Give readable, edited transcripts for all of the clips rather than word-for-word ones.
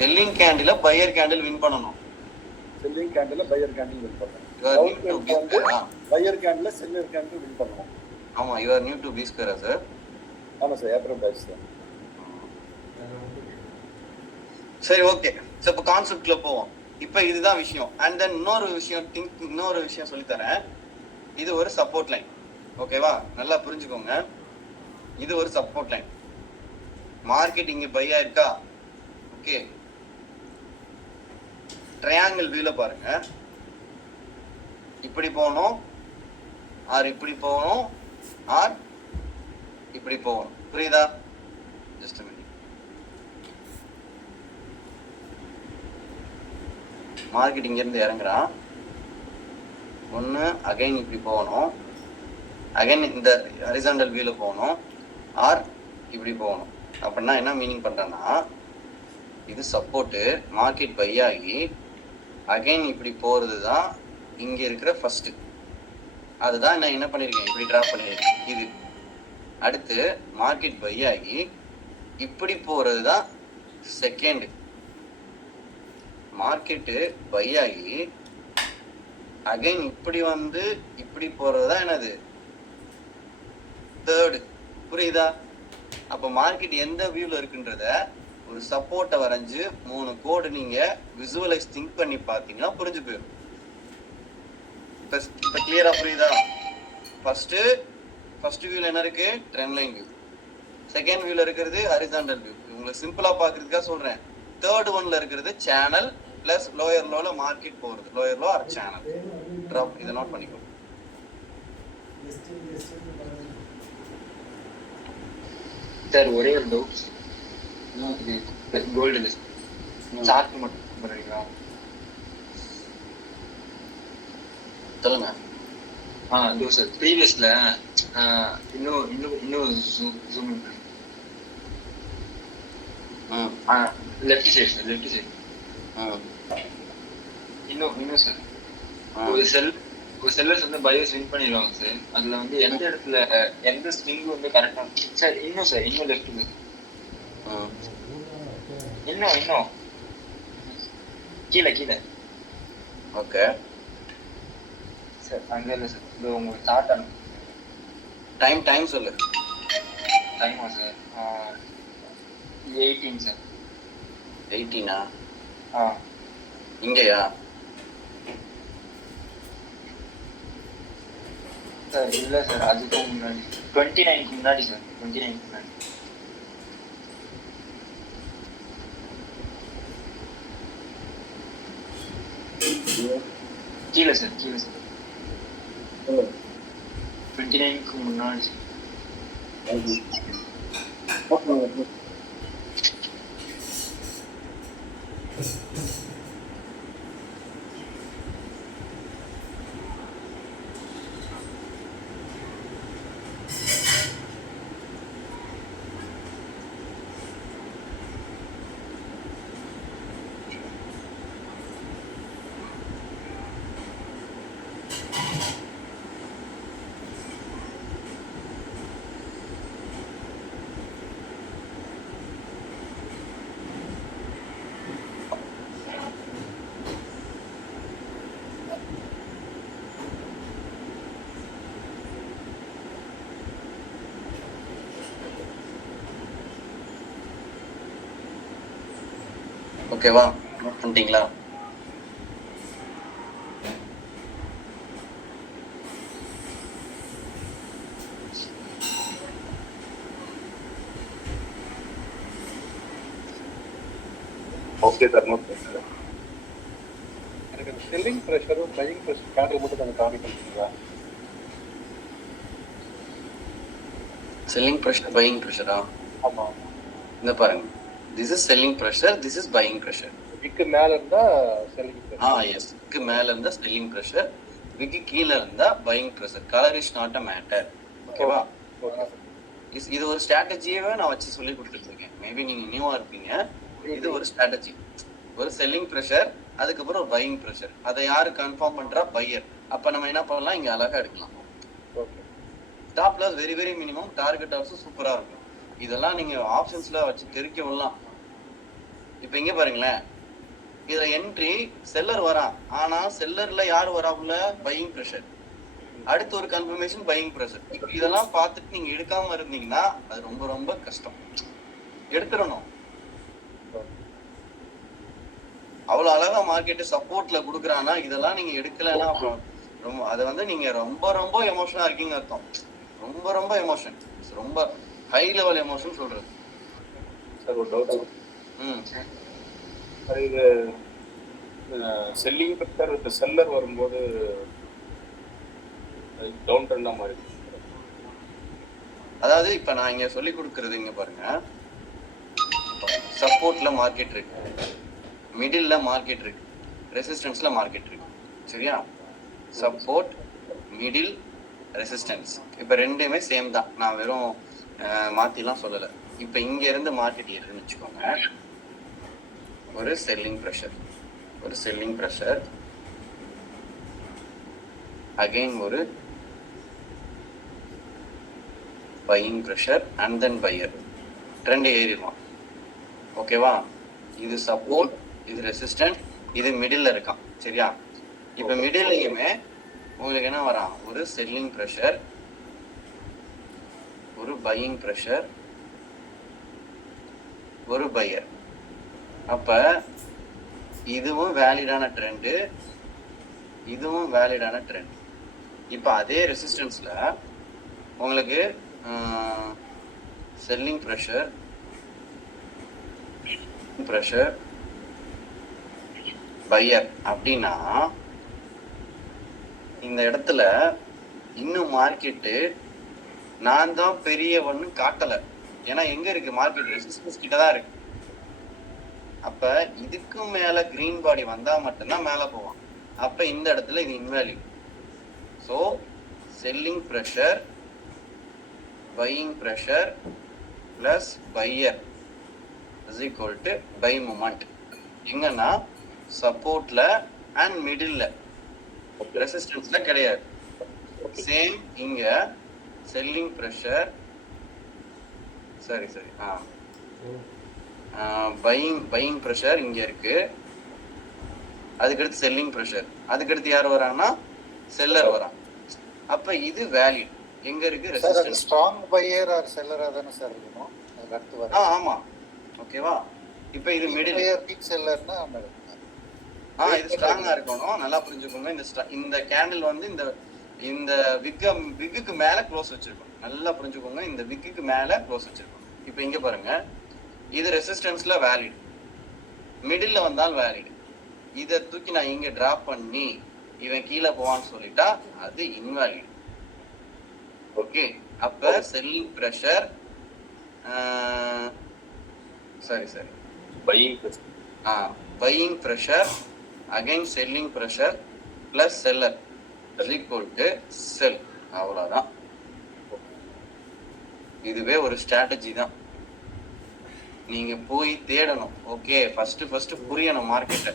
Selling candle buyer candle win பண்ணணும். Selling candle buyer candle win பண்ணணும். Buyer candle seller candle win பண்ணணும். ஆமா, you are new to பி ஸ்கொயரா sir? ஆமா சார், ஏப்ரல் பேட்ச் சார். சரி, ஓகே. சோ இப்போ கான்செப்ட்ல போவோம். இப்போ இதுதான் விஷயம். அண்ட் தென் இன்னொரு விஷயம் சொல்லி தரேன். இது ஒரு சப்போர்ட் லைன். ஓகேவா? நல்லா புரிஞ்சுக்கோங்க. இது ஒரு சப்போர்ட் லைன். மார்க்கெட் இங்க பை ஆயிருக்கா? ஓகே. ட்ரையாங்கிள் வியூல பாருங்க. இப்படி போகணும், ஆர் இப்படி போகணும், ஆர் இப்படி போகணும். புரியுதா? Just minute. மார்க்கெட் இங்க இருந்து இறங்குறான். ஒன்று அகைன் இப்படி போகணும், அகைன் இந்த ஹரிசாண்டல் வியூல போகணும், ஆர் இப்படி போகணும். அப்படின்னா என்ன மீனிங் பண்றேன்னா, இது சப்போர்ட்டு, மார்க்கெட் பை ஆகி அகைன் இப்படி போறது தான் இங்க இருக்கிற ஃபர்ஸ்ட். அதுதான் நான் என்ன பண்ணிருக்கேன், இப்படி டிரா பண்ணிருக்கேன். இது அடுத்து மார்க்கெட் பை ஆகி இப்படி போறது தான் செகண்ட். மார்க்கெட்டு பை ஆகி அகைன் இப்படி வந்து இப்படி போறதுதான் என்னது, தேர்டு. புரியுதா? அப்ப மார்க்கெட் எந்த வியூல இருக்குன்றத ஒரு சப்போர்ட்டை வரைஞ்சு 3 கோடு நீங்க விசுவலைஸ் திங்க் பண்ணி பார்த்தீங்கன்னா புரிஞ்சு போயிடும். இப்ப கிளியரா புரியுதா? ஃபர்ஸ்ட் வியூல என்ன இருக்கு, ட்ரெண்ட் லைன் வியூ. செகண்ட் வியூல இருக்கிறது ஹரிசாண்டல் வியூ. உங்களுக்கு சிம்பிளா பாக்குறதுக்காக சொல்றேன். தேர்ட் ஒன்ல இருக்கிறது சேனல் பிளஸ் லோயர் லோல மார்க்கெட் போறது. Lower low R channel drop. இதை நோட் பண்ணிக்கோ. சார் ஒரே ஒரு டவுட். கோல்டு சார்ட் மட்டும் பண்ணுறீங்களா? சொல்லுங்க. இதோ சார் ப்ரீவியஸ்ல இன்னும் zoom left side sir, left side இன்னும் சார் ஒரு செல்லர்ஸ் வந்து பையர்ஸ் வின் பண்ணிடுவாங்க சார். அதுல வந்து எந்த இடத்துல எந்த ஸ்விங் வந்து கரெக்டா சார்? இன்னும் லெஃப்ட் இன்னும் கீழே ஓகே சார். அங்கே இல்லை சார், இது உங்களுக்கு ஸ்டார்ட் ஆகும். டைம் சொல்லு. டைமா சார்? 18 சார். 18ஆ? இங்கயா சார்? இல்லை சார், அதுக்கு முன்னாடி 29க்கு முன்னாடி சார். 29க்கு முன்னாடி கீழே சார். 29க்கு முன்னாடி சார். ஓகேவா? நோட் பண்ணிட்டீங்களா? ஓகே சார், நோட் பண்ணுங்க. எனக்கு அந்த செல்லிங் ப்ரெஷரும் பையிங் ப்ரெஷர் கேண்டில் மட்டும் கொஞ்சம் காமி பண்ணுறீங்களா? செல்லிங் ப்ரெஷர், பையிங் ப்ரெஷரா? ஆமாம். இந்த பாருங்க, this is selling pressure, this is buying pressure. விக்கு மேல இருந்தா செல்லிங் ப்ரெஷர். எஸ், விக்கு மேல இருந்தா செல்லிங் ப்ரெஷர், விக்கு கீழே இருந்தா buying pressure. Colour is not a matter. ஓகேவா? இது ஒரு ஸ்ட்ராட்டஜியவே நான் வச்சு சொல்லி கொடுத்துட்டு இருக்கேன். மேபி நீங்க நியூவா இருப்பீங்க. இது ஒரு ஸ்ட்ராட்டஜி. ஒரு செல்லிங் ப்ரெஷர், அதுக்கப்புறம் ஒரு பையிங் ப்ரெஷர். அதை யாரு கன்ஃபார்ம் பண்றா? பையர். அப்ப நம்ம என்ன பண்ணலாம், இங்க அழகா எடுக்கலாம். Stop loss very very minimum, target also சூப்பரா இருக்கும். இதெல்லாம் நீங்க ஆப்ஷன்ஸ்ல வச்சு தெரிக்க விடலாம். இப்போ இங்க பாருங்களேன், இதுல என்ட்ரி செல்லர் வரான், ஆனா செல்லர்ல யார் வரா உள்ள? Buying pressure. அடுத்து ஒரு கன்ஃபர்மேஷன் பையிங் ப்ரெஷர். இப்போ இதெல்லாம் பார்த்துட்டு நீங்க எடுக்காம இருந்தீங்கன்னா அது ரொம்ப ரொம்ப கஷ்டம். எடுத்துடணும். அவ்வளவு அழகா மார்க்கெட் சப்போர்ட்ல கொடுக்குறான்னா இதெல்லாம் நீங்க எடுக்கலன்னா அப்புறம் ரொம்ப அதை வந்து நீங்க ரொம்ப ரொம்ப எமோஷனா இருக்கீங்க அர்த்தம். ரொம்ப ரொம்ப எமோஷன், ரொம்ப ஹை லெவல் எமோஷன் சொல்றது. சார் ஒரு டவுட். சார் இது செல்லிங் ப்ரெஷர் வித் செல்லர் வரும்போது டவுன் ட்ரெண்டா மாறி. அதாவது இப்ப நான் இங்க சொல்லி கொடுக்கறது இங்க பாருங்க, சப்போர்ட்ல மார்க்கெட் இருக்கு, மிடில்ல மார்க்கெட் இருக்கு, ரெசிஸ்டன்ஸ்ல மார்க்கெட் இருக்கு. சரியா? Support, middle, resistance. இப்ப ரெண்டுமே சேம் தான், நான் வெறும் மாத்திலாம் சொல்லல. இப்ப இங்க இருந்து மார்க்கெட் ஏறுதுன்னு வச்சுக்கோங்க, ஒரு செல்லிங் ப்ரெஷர், ஒரு செல்லிங் ப்ரெஷர், அகைன் ஒரு buying pressure and then buyer. Trend ஏறிடுவான். ஓகேவா? இது சப்போர்ட், இது ரெசிஸ்டன்ட், இது மிடில் இருக்கான். சரியா? இப்ப மிடில்லையுமே உங்களுக்கு என்ன வரான்? ஒரு செல்லிங் ப்ரெஷர், ஒரு பையிங் ப்ரெஷர், ஒரு பையர். அப்ப இதுவும் வேலிடான ட்ரெண்டு, இதுவும் வேலிடான ட்ரெண்ட். இப்ப அதே ரெசிஸ்டன்ஸ்ல உங்களுக்கு செல்லிங் ப்ரெஷர், ப்ரெஷர், பையர் அப்படின்னா இந்த இடத்துல இன்னும் மார்க்கெட்டு நான் தான் பெரியவன்னு காட்டல. ஏன்னா எங்க இருக்கு மார்க்கெட்? ரெசிஸ்டன்ஸ் கிட்ட தான் இருக்கு. அப்ப இதுக்கு மேல கிரீன் பாடி வந்தா மட்டும்தான் மேல போவான். அப்ப இந்த இடத்துல இது in value. So selling pressure, buying pressure plus buyer is equal to buy moment. எங்கன்னா சப்போர்ட்ல அண்ட் மிடில்ல, ரெசிஸ்டன்ஸ்ல கிடையாது. சேம் இங்க செல்லிங் ப்ரெஷர், சரி பையிங் ப்ரெஷர் இங்க இருக்கு, அதுக்கடுத்து செல்லிங் ப்ரெஷர், அதுக்கடுத்து யார் வரான்னா செல்லர் வரான். அப்ப இது வேலிட். எங்க இருக்கு? ரெசிஸ்டன்ஸ். ஸ்ட்ராங் பையர் ஆர் செல்லரா தானே சார் இருக்கணும் அதுக்கு அடுத்து வர. ஆமா. ஓகேவா? இப்ப இது மிடில் பையர் பீக் செல்லர்னா இது ஸ்ட்ராங்கா இருக்கணும். நல்லா புரிஞ்சுக்கோங்க. இந்த கேண்டில் வந்து இந்த விக்குக்கு மேல க்ளோஸ் வச்சிருக்கோம். நல்லா புரிஞ்சுக்கோங்க. இந்த விக்குக்கு மேல க்ளோஸ் வச்சிருக்கோம். இப்ப இங்க பாருங்க, இது ரெசிஸ்டன்ஸ்ல வேலிட், மிடில்ல வந்தால் வேலிட். இதை தூக்கி நான் இங்க டிராப் பண்ணி இவன் கீழே போவான்னு சொல்லிட்டா அது இன்வாலிட். ஓகே? அப்ப செல்லிங் ப்ரெஷர், சரி buying pressure again selling pressure plus seller is equal to sell. அவ்வளவுதான். இதுவே ஒரு ஸ்ட்ராட்டஜி தான். நீங்க போய் தேடணும். ஓகே, ஃபர்ஸ்ட் புரியணும் மார்க்கெட்டை,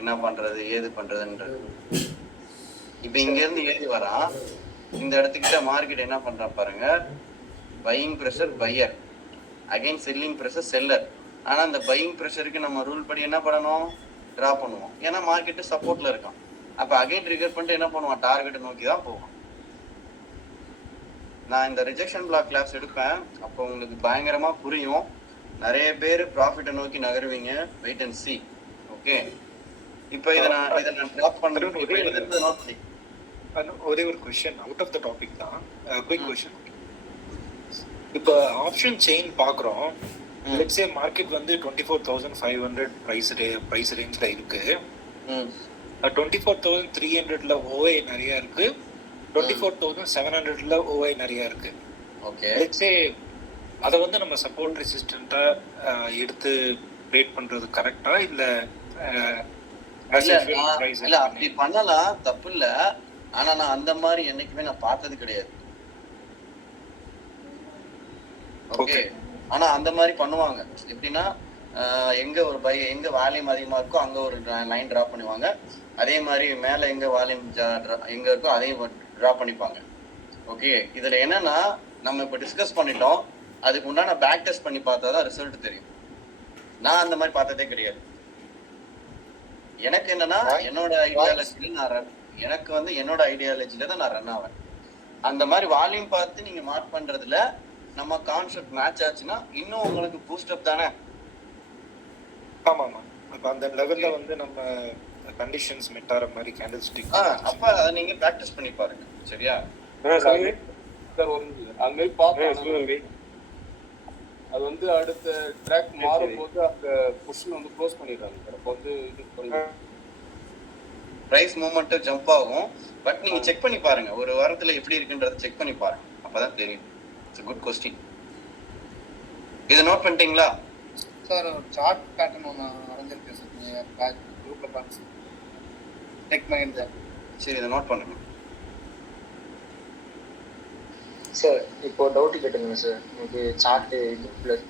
என்ன பண்றது ஏது பண்றதுன்றது. இப்ப இங்க இருந்து ஏறி வரா, இந்த இடத்துக்கிட்ட மார்க்கெட் என்ன பண்றான் பாருங்க, buying pressure buyer, again selling pressure seller. ஆனா இந்த பையிங் ப்ரெஷருக்கு நம்ம ரூல் படி என்ன பண்ணணும்? டிரா பண்ணுவோம். ஏன்னா மார்க்கெட் சப்போர்ட்ல இருக்கான். அப்ப அகைன் ட்ரிகர் பண்ணிட்டு என்ன பண்ணுவான்? டார்கெட்டை நோக்கி தான் போவான். நான் இந்த ரிஜெக்ஷன் பிளாக் கிளாஸ் எடுப்பேன், அப்போ உங்களுக்கு பயங்கரமா புரியும். நிறைய பேர் ப்ராஃபிட்டை நோக்கி நகருவீங்க. Wait and see. ஓகே, இப்போ இதை நான் டிராப் பண்றேன். ஒரே ஒரு question out of the topic தான், குயிக் क्वेश्चन. இப்போ ஆப்ஷன் செயின் பார்க்குறோம். லெட்ஸ் சே மார்க்கெட் வந்து 24,500 பிரைஸ் ரேஞ்ச்ல இருக்கு. 24,300ல ஓஐ நிறைய இருக்கு, 24,700ல ஓஐ நிறைய இருக்கு. ஓகே, லெட்ஸ் சே அதை வந்து நம்ம சப்போர்ட் ரெசிஸ்டண்டா எடுத்து ட்ரேட் பண்றது கரெக்டா இல்ல? இல்ல அப்படி பண்ணலாம், தப்பு இல்ல. ஆனா நான் அந்த மாதிரி என்னைக்குமே நான் பார்த்தது கிடையாது. ஓகே, ஆனா அந்த மாதிரி பண்ணுவாங்க. எப்படின்னா எங்க ஒரு எங்க வால்யூம் அதிகமா இருக்கோ அங்க ஒரு லைன் டிரா பண்ணுவாங்க. அதே மாதிரி மேல எங்க வால்யூம் எங்க இருக்கோ அதையும் டிரா பண்ணிப்பாங்க. ஓகே, இதுல என்னன்னா நம்ம இப்ப டிஸ்கஸ் பண்ணிட்டோம், அதுக்கு முன்னாடி பேக் டெஸ்ட் பண்ணி பார்த்தா தான் ரிசல்ட் தெரியும். நான் அந்த மாதிரி பார்த்ததே கிடையாது. எனக்கு என்னன்னா என்னோட ஐடியாலஜில எனக்கு வந்து என்னோட ஐடியாலஜில தான் நான் ரன் ஆவேன். அந்த மாதிரி வால்யூம் பார்த்து நீங்க மார்க் பண்றதுல நம்ம கான்செப்ட் மேட்ச் ஆச்சுன்னா இன்னும் உங்களுக்கு பூஸ்டப் தானே. ஆமாமா, அப்ப அந்த லெவல்ல வந்து நம்ம கண்டிஷன்ஸ் மெட் ஆற மாதிரி கேண்டில் ஸ்டிக். அப்ப அதை நீங்க பிராக்டிஸ் பண்ணி பாருங்க. சரியா சார்? ஒரு அங்கே பார்ப்போம். அது வந்து அடுத்த ட்ராக் மாறும்போது அந்த பொசிஷன் வந்து க்ளோஸ் பண்ணிடுறாங்க சார். அப்போ வந்து இது பிரைஸ் மூவ்மெண்ட் ஜம்ப் ஆகும். பட் நீங்க செக் பண்ணி பாருங்க, ஒரு வாரத்துல எப்படி இருக்குன்றத செக் பண்ணி பாருங்க, அப்பதான் தெரியும். It's good question. இதை நோட் பண்ணிட்டீங்களா சார்? ஒரு சார்ட் பேட்டர்ன் ஒன்று வரைஞ்சிருக்கேன் சார், நீங்கள் குரூப்பில் பார்த்து டெக் மைண்ட். சரி, இதை நோட் பண்ணுங்க சார். இப்போ டவுட் கேட்டுங்க சார். உங்களுக்கு சார்ட்டு இது ப்ளஸ்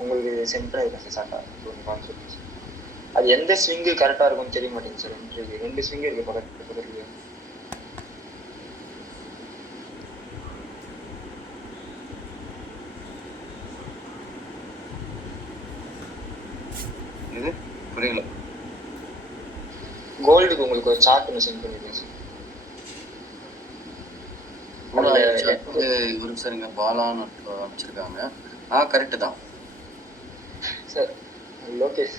உங்களுக்கு சென்டராக இருக்கேன் சார் சார்ட்டா ஒரு கான்செப்ட். அது எந்த ஸ்விங்கு கரெக்டாக இருக்கும்னு தெரிய மாட்டேங்குது சார். ரெண்டு ஸ்விங்கு இருக்கு பக்கத்துல. இது புரியல. கோல்டுக்கு உங்களுக்கு ஒரு சார்ட் ஒன்று சென்ட் பண்ணிருக்கேன் சார். இவரு சரிங்க பாலான்னு அமைச்சிருக்காங்க. கரெக்ட் தான் சார். லோகேஷ்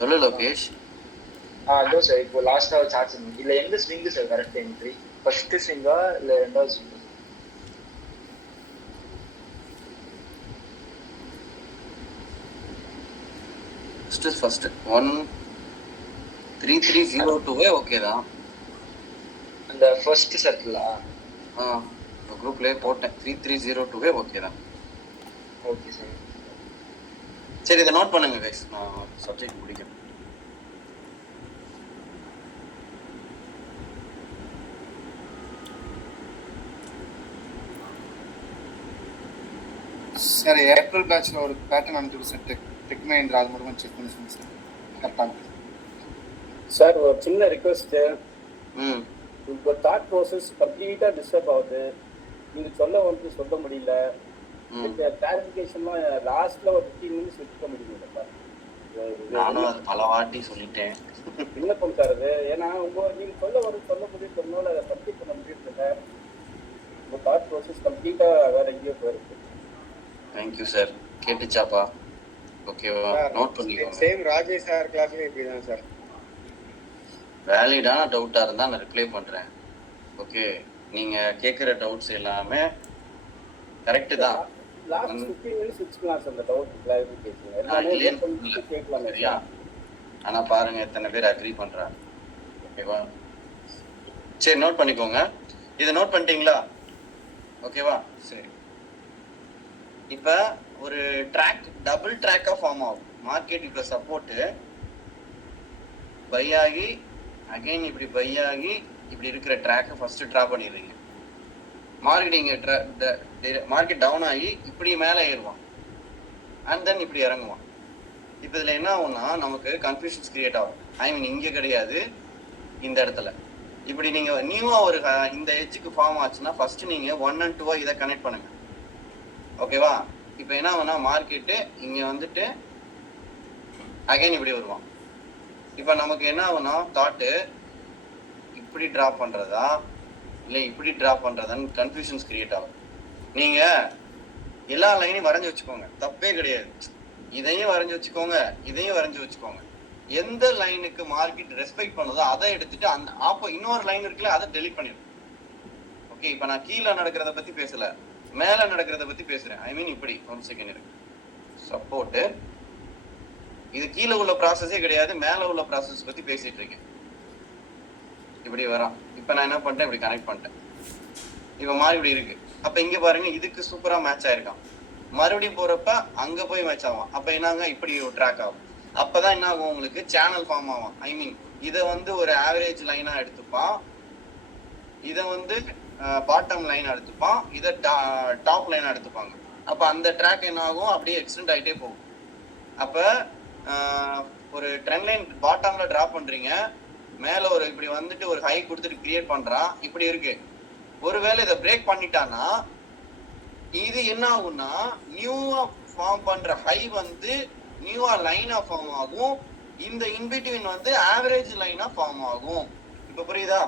சொல்லு லோகேஷ். அதோ சார், இப்போ லாஸ்டா சார்ஜ் இல்ல எந்த swing sir correct entry? First ஸ்விங்கா இல்ல ரெண்டாவது ஸ்விங்? ஃபர்ஸ்ட் 13302 ஓகே தான். அந்த ஃபர்ஸ்ட் சர்க்கிளா? குரூப்லயே போட்டேன். 3302 ஓகே தான். Okay sir. சரி, இதை நோட் பண்ணுங்க கைஸ், நான் சப்ஜெக்ட் முடிக்கிறேன். சார் ஏப்ரல் பேட்ச்ல ஒரு பேட்டர்ன் அனுப்பிச்சு சார், டெக் மைண்ட். அது மட்டும் செக் பண்ணி சொல்லுங்க சார். கரெக்டாக சார் ஒரு சின்ன ரிக்வெஸ்ட்டு. இப்போ தாட் ப்ராசஸ் கம்ப்ளீட்டாக டிஸ்டர்ப் ஆகுது. நீங்கள் சொல்ல முடியல. இந்த கிளாரிஃபிகேஷன்லாம் லாஸ்ட்ல ஒரு 15 மினிட்ஸ் வச்சுக்க முடியுங்களா? நானும் அது பல வாட்டி சொல்லிட்டேன். விண்ணப்பம் தருது. ஏன்னா நீங்கள் சொல்ல முடியும் சொன்னாலும் அதை கம்ப்ளீட் பண்ண முடியல. உங்கள் தாட் ப்ராசஸ் கம்ப்ளீட்டாக வேற எங்கேயோ போயிருக்கு. Thank you sir. கேட்டுச்சாப்பா? ஓகேவா? நோட் பண்ணிக்கோங்க. சேம் ராஜேஷ் சார் கிளாஸ்லயும் இப்படிதான் சார். வேலிடான டவுட்டா இருந்தா நான் ரிப்ளை பண்றேன். ஓகே, நீங்க கேக்குற டவுட்ஸ் எல்லாமே கரெக்ட் தான். லாஸ்ட் 15 மினிட்ஸ் வச்சுக்கலாம் சார். அந்த டவுட் கிளாரிஃபிகேஷன் கேட்கலாம். சரியா? ஆனா பாருங்க எத்தனை பேர் அக்ரி பண்றாங்க. ஓகேவா? சரி, நோட் பண்ணிக்கோங்க. இதை நோட் பண்ணிட்டீங்களா? ஓகேவா? சரி, இப்ப ஒரு ட்ராக் டபுள் ட்ராக்கா ஃபார்ம் ஆகும். மார்க்கெட் இப்ப சப்போர்ட் பை ஆகி அகைன் இப்படி பை ஆகி இப்படி இருக்கிற ட்ராக்கை ஃபர்ஸ்ட் ட்ரா பண்ணிடுறீங்க. மார்க்கெட் டவுன் ஆகி இப்படி மேலே ஏறுவான் அண்ட் தென் இப்படி இறங்குவான். இப்போ இதில் என்ன ஆகும்னா நமக்கு கன்ஃபியூஷன்ஸ் கிரியேட் ஆகும். ஐ மீன் இங்கே கிடையாது, இந்த இடத்துல இப்படி நீங்கள் நியூவாக ஒரு இந்த எட்ஜுக்கு ஃபார்ம் ஆச்சுன்னா ஃபர்ஸ்ட் நீங்கள் 1 and 2 இதை கனெக்ட் பண்ணுங்க. ஓகேவா? இப்போ என்ன ஆகுனா மார்க்கெட்டு இங்கே வந்துட்டு அகைன் இப்படி வருவான். இப்போ நமக்கு என்ன ஆகுனா தாட்டு இப்படி ட்ராப் பண்ணுறதா இல்லை இப்படி ட்ராப் பண்ணுறதான்னு கன்ஃபியூஷன்ஸ் கிரியேட் ஆகும். நீங்கள் எல்லா லைனையும் வரைஞ்சி வச்சுக்கோங்க, தப்பே கிடையாது. இதையும் வரைஞ்சி வச்சுக்கோங்க, இதையும் வரைஞ்சி வச்சுக்கோங்க. எந்த லைனுக்கு மார்க்கெட் ரெஸ்பெக்ட் பண்ணுதோ அதை எடுத்துட்டு அந்த இன்னொரு லைன் இருக்குல்ல அதை டெலிட் பண்ணிடும். ஓகே, இப்போ நான் கீழே நடக்கிறத பற்றி பேசலை, மேலே நடக்கிறத பற்றி பேசுகிறேன். ஐ மீன் இப்படி ஒரு செகண்ட் இருக்கு. சப்போர்ட்டு இது கீழே உள்ள ப்ராசஸே கிடையாது, மேலே உள்ள ப்ராசஸ் பற்றி பேசிட்டு இருக்கேன். இப்படி வரான். இப்போ நான் என்ன பண்ணிட்டேன், இப்படி கனெக்ட் பண்ணிட்டேன். இப்போ மாறி இப்படி இருக்கு. அப்போ இங்கே பாருங்க, இதுக்கு சூப்பராக மேட்ச் ஆயிருக்கான். மறுபடியும் போகிறப்ப அங்கே போய் மேட்ச் ஆகும். அப்போ என்னங்க இப்படி ஒரு ட்ராக் ஆகும். அப்போ தான் என்ன ஆகும், உங்களுக்கு சேனல் ஃபார்ம் ஆகும். ஐ மீன் இதை வந்து ஒரு ஆவரேஜ் லைனாக எடுத்துப்பான், இதை வந்து பாட்டம் லைன் எடுத்துப்பான், இதை டாப் லைனாக எடுத்துப்பாங்க. அப்போ அந்த ட்ராக் என்ன ஆகும், அப்படியே எக்ஸ்டெண்ட் ஆகிட்டே போகும். அப்போ ஒரு ட்ரெண்ட் லைன் பாட்டம்ல டிராப் பண்றீங்க, மேல ஒரு இப்படி வந்துட்டு ஒரு ஹை கொடுத்துட்டு கிரியேட் பண்றான், இப்படி இருக்கு. ஒருவேளை இதை பிரேக் பண்ணிட்டான்னா இது என்ன ஆகும்னா நியூவா ஃபார்ம் பண்ற ஹை வந்து நியூவா லைனா ஃபார்ம் ஆகும், இந்த இன்பிட்வீன் வந்து ஆவரேஜ் லைனா ஃபார்ம் ஆகும். இப்ப புரியுதா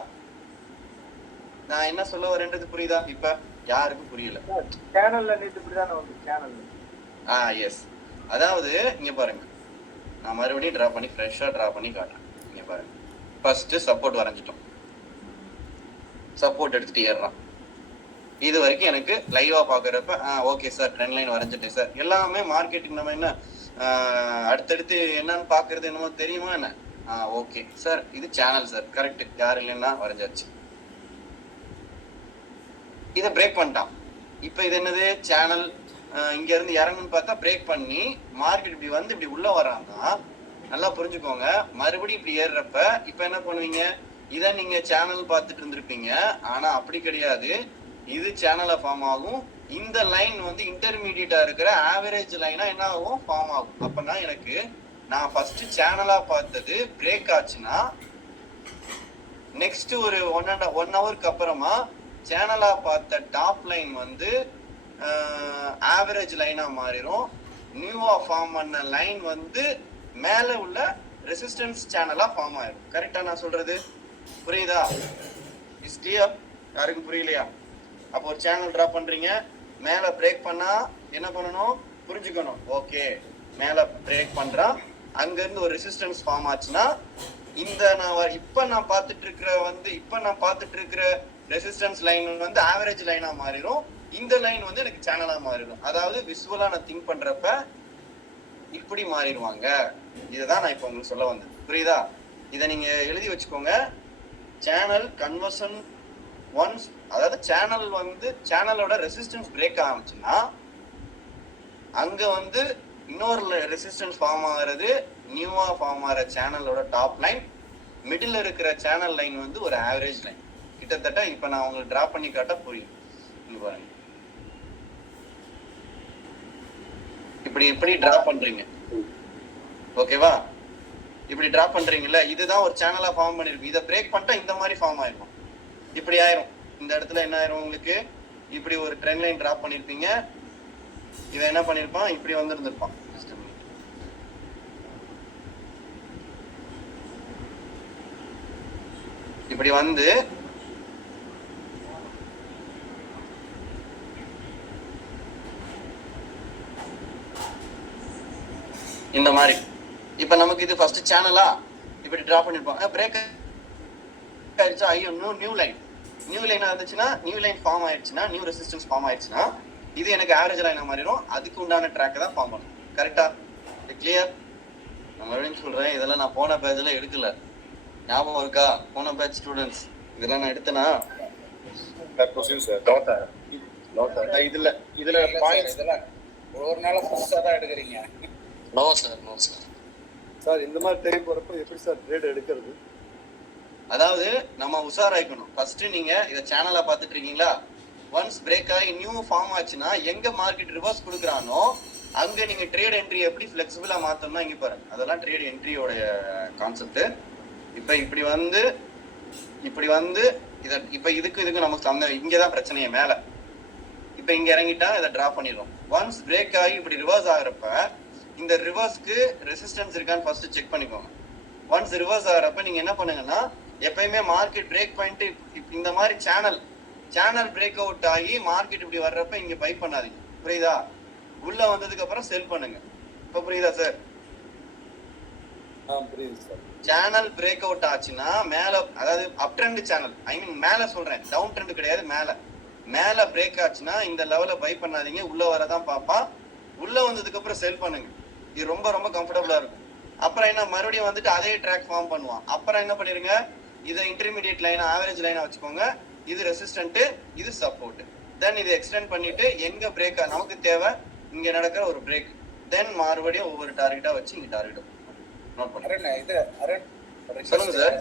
நான் என்ன சொல்ல வரேன்றது? புரியுதா? இப்ப யாருக்கும் புரியல. சேனல்ல நேத்து இப்படிதானே வந்து சேனல். எஸ். அதாவது இங்க பாருங்க, நான் மறுபடியும் டிரா பண்ணி ஃப்ரெஷ்ஷா டிரா பண்ணி காட்டுறேன். இங்க பாருங்க, ஃபர்ஸ்ட் சப்போர்ட் வரைஞ்சிட்டோம், சப்போர்ட் எடுத்துட்டு ஏறலாம். இது வரைக்கும் எனக்கு லைவா பாக்குறப்ப ஓகே சார், ட்ரெண்ட் லைன் வரைஞ்சிட்டேன் சார். எல்லாமே மார்க்கெட்டிங் நம்ம என்ன அடுத்தடுத்து என்னன்னு பாக்குறது என்னமோ தெரியுமா என்ன? ஓகே சார், இது சேனல் சார், கரெக்ட், யார் இல்லைன்னா வரைஞ்சாச்சு. இதை பிரேக் பண்ணிட்டான். இப்ப இது என்னது? சேனல். இங்க இருந்து இறங்குன்னு பார்த்தா பிரேக் பண்ணி மார்க்கெட் இப்படி வந்து இப்படி உள்ள வரான்னா நல்லா புரிஞ்சுக்கோங்க. மறுபடியும் இப்படி ஏறுறப்ப இப்ப என்ன பண்ணுவீங்க? இதை நீங்க சேனல் பார்த்துட்டு இருந்திருப்பீங்க, ஆனா அப்படி கிடையாது. இது சேனலா ஃபார்ம் ஆகும், இந்த லைன் வந்து இன்டர்மீடியட்டா இருக்கிற ஆவரேஜ் லைனா என்ன ஆகும்? ஃபார்ம் ஆகும். அப்பனா எனக்கு நான் ஃபர்ஸ்ட் சேனலா பார்த்தது பிரேக் ஆச்சுன்னா நெக்ஸ்ட் ஒரு 1 ஹவருக்கு அப்புறமா சேனலா பார்த்த டாப் லைன் வந்து ஆவரேஜ் லைனா மாறிடும். நியூவா ஃபார்ம் பண்ண லைன் வந்து மேல உள்ள ரெசிஸ்டன்ஸ் சேனலா ஃபார்ம் ஆயிடும். கரெக்டா நான் சொல்றது? புரியுதா? Is clear? யாருக்கும் புரியலையா? அப்போ ஒரு சேனல் டிரா பண்றீங்க, மேல பிரேக் பண்ணா என்ன பண்ணணும்? புரிஞ்சுக்கணும். ஓகே, மேல பிரேக் பண்றா, அங்க இருந்து ஒரு ரெசிஸ்டன்ஸ் ஃபார்ம் ஆச்சுன்னா இந்த நான் பார்த்துட்டு இருக்கிற ரெசிஸ்டன்ஸ் லைன் வந்து ஆவரேஜ் லைனா மாறிடும், இந்த லைன் வந்து எனக்கு சேனலா மாறிடும். அதாவது விசுவலா நான் திங்க் பண்றப்ப இப்படி மாறிடுவாங்க. இதுதான் நான் இப்ப உங்களுக்கு சொல்ல வந்தது. புரியுதா? இதை நீங்க எழுதி வச்சுக்கோங்க. சேனல் கன்வர்ஷன் ஒன்ஸ், அதாவது சேனல் வந்து சேனலோட ரெசிஸ்டன்ஸ் பிரேக் ஆச்சுன்னா அங்க வந்து இன்னொரு ரெசிஸ்டன்ஸ் ஃபார்ம் ஆகிறது, நியூவா ஃபார்ம் ஆகிற சேனலோட டாப் லைன், மிடில் இருக்கிற சேனல் லைன் வந்து ஒரு ஆவரேஜ் லைன். கிட்டத்தட்ட இப்ப நான் உங்களுக்கு டிரா பண்ணி காட்ட புரியும். இங்க பாருங்க, இப்படி டிரா பண்றீங்க, ஓகேவா? இப்படி டிரா பண்றீங்கல்ல, இதுதான் ஒரு சேனலா ஃபார்ம் பண்ணிருக்கும். இதை பிரேக் பண்ணிட்டா இந்த மாதிரி ஃபார்ம் ஆயிருக்கும், இப்படி ஆயிரும். இந்த இடத்துல என்ன ஆயிரும் உங்களுக்கு? இப்படி ஒரு ட்ரெண்ட் லைன் டிரா பண்ணிருப்பீங்க, இவன் என்ன பண்ணிருப்பான்? இப்படி வந்திருந்திருப்பான். இப்படி வந்து இந்த மாதிரி. இப்ப நமக்கு இது ஃபர்ஸ்ட் சேனலா இப்படி டிரா பண்ணிருப்பாங்க, பிரேக் ஆயிடுச்சா, ஐயோ நியூ லைன் இருந்துச்சுன்னா, நியூ லைன் ஃபார்ம் ஆயிடுச்சுன்னா, நியூ ரெசிஸ்டன்ஸ் ஃபார்ம் ஆயிடுச்சுன்னா இது எனக்கு ஆவரேஜ் லைனா மாறிடும். அதுக்கு உண்டான ட்ராக் தான் ஃபார்ம் பண்ணும். கரெக்டா? கிளியர்? நான் மறுபடியும் சொல்றேன், இதெல்லாம் நான் போன பேஜ்ல எடுக்கல, ஞாபகம் இருக்கா? போன பேட்ச் ஸ்டூடெண்ட்ஸ் இதெல்லாம் நான் எடுத்தேனா? இதுல பாயிண்ட்ஸ் இதெல்லாம் ஒரு நாள் புதுசா தான் எடுக்கிறீங்க. நோ சார் இந்த மாதிரி டைம் போறப்போ எப்படி சார் ட்ரேட் எடுக்கிறது? அதாவது நம்ம உஷாராயிக்கணும். ஃபர்ஸ்ட் நீங்க இத சேனலா பாத்துட்டு இருக்கீங்களா? ஒன்ஸ் பிரேக் ஆகி நியூ ஃபார்ம் ஆச்சுன்னா எங்க மார்க்கெட் ரிவர்ஸ் கொடுக்குறானோ அங்க நீங்க ட்ரேட் என்ட்ரி எப்படி ஃபிளெக்சிபிளா மாத்தணும்னா இங்க பாருங்க, அதெல்லாம் ட்ரேட் என்ட்ரியோட கான்செப்ட். இப்ப இப்படி வந்து இப்ப இதுக்கு நமக்கு இங்கதான் பிரச்சனையே மேல. இப்ப இங்க இறங்கிட்டா இதை டிரா பண்ணிடுவோம். ஒன்ஸ் பிரேக் ஆகி இப்படி ரிவர்ஸ் ஆகிறப்ப இந்த ரிவர்ஸ்க்கு ரெசிஸ்டன்ஸ் இருக்கான்னு ஃபர்ஸ்ட் செக் பண்ணிக்கோங்க. ஒன்ஸ் ரிவர்ஸ் ஆகிறப்ப நீங்க என்ன பண்ணுங்கன்னா, எப்பயுமே மார்க்கெட் பிரேக் பாயிண்ட் இந்த மாதிரி சேனல் பிரேக் அவுட் ஆகி மார்க்கெட் இப்படி வர்றப்ப இங்க பை பண்ணாதீங்க. புரியுதா? உள்ள வந்ததுக்கு அப்புறம் செல் பண்ணுங்க. இப்ப புரியுதா சார்? புரியுது சார். சேனல் பிரேக் அவுட் ஆச்சுன்னா மேல, அதாவது அப் ட்ரெண்ட் சேனல், ஐ மீன் மேல சொல்றேன், டவுன் ட்ரெண்ட் கிடையாது, மேல பிரேக் ஆச்சுன்னா இந்த லெவல பை பண்ணாதீங்க, உள்ள வரதான் பாப்பா. உள்ள வந்ததுக்கு அப்புறம் செல் பண்ணுங்க. இது ரொம்ப ரொம்ப கம்ஃபர்டபுளா இருக்கும். அப்புறம் என்ன, மறுபடியும் வந்துட்டு அதே ட்ராக் ஃபார்ம் பண்ணுவான். அப்புறம் என்ன பண்ணிருங்க, இதை இன்டர்மீடியட் லைனா ஆவரேஜ் லைனா வச்சுக்கோங்க. இது ரெசிஸ்டன்ட், இது சப்போர்ட். தென் இதை எக்ஸ்டெண்ட் பண்ணிட்டு எங்க பிரேக் நமக்கு தேவை, இங்க நடக்கிற ஒரு பிரேக், தென் மறுபடியும் ஒவ்வொரு டார்கெட்டா வச்சு இங்க டார்கெட் நோட் பண்ணுங்க. சொல்லுங்க சார்.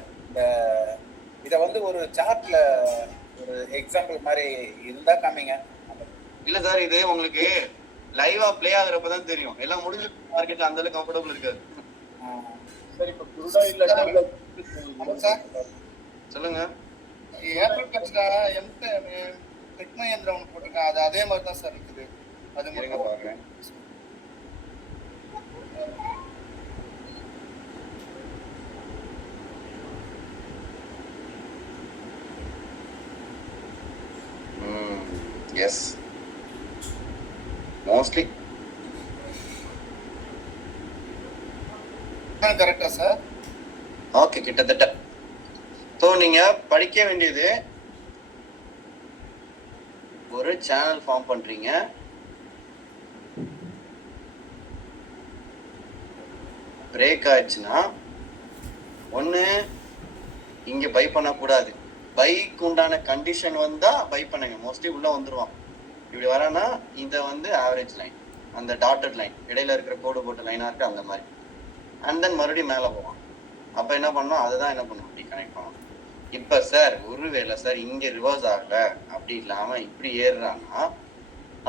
இத வந்து ஒரு சார்ட்ல ஒரு எக்ஸாம்பிள் மாதிரி இருந்தா காமிங்க. இல்ல சார், இது உங்களுக்கு லைவா பிளே ஆகுறப்பதான் தெரியும். எல்லாம் முடிஞ்சு மார்க்கெட்ல அந்த அளவுக்கு கம்ஃபர்டபுள் இருக்காது. சரி, இப்ப குருடா இல்ல சொல்லுங்க. ஏப்ரல் கட்ஸ்ல டெக் மஹேந்திரா ஒன்று போட்டிருக்கேன், அது அதே மாதிரி தான் சார் இருக்குது. அது இருங்க மட்டும் பாக்குறேன். எஸ், மோஸ்ட்லி கரெக்டா சார்? ஓகே, கிட்டத்தட்ட. ஸோ நீங்க படிக்க வேண்டியது, ஒரு சேனல் ஃபார்ம் பண்றீங்க, பிரேக் ஆயிடுச்சுன்னா ஒண்ணு இங்க பை பண்ணக்கூடாது. பைக்கு உண்டான கண்டிஷன் வந்தா பை பண்ணுங்க. மோஸ்ட்லி உள்ள வந்துருவான். இப்படி வரானா இதை வந்து ஆவரேஜ் லைன், அந்த டாட்டட் லைன், இடையில இருக்கிற கோடு போட்ட லைனா இருக்கு அந்த மாதிரி. அண்ட் தென் மறுபடியும் மேலே போவான். அப்ப என்ன பண்ணோம், அதுதான் என்ன பண்ணும், இப்படி கனெக்ட் பண்ணும். இப்ப சார் ஒருவேளை சார் இங்க ரிவர்ஸ் ஆகல, அப்படி இல்லாம இப்படி ஏறுறான்னா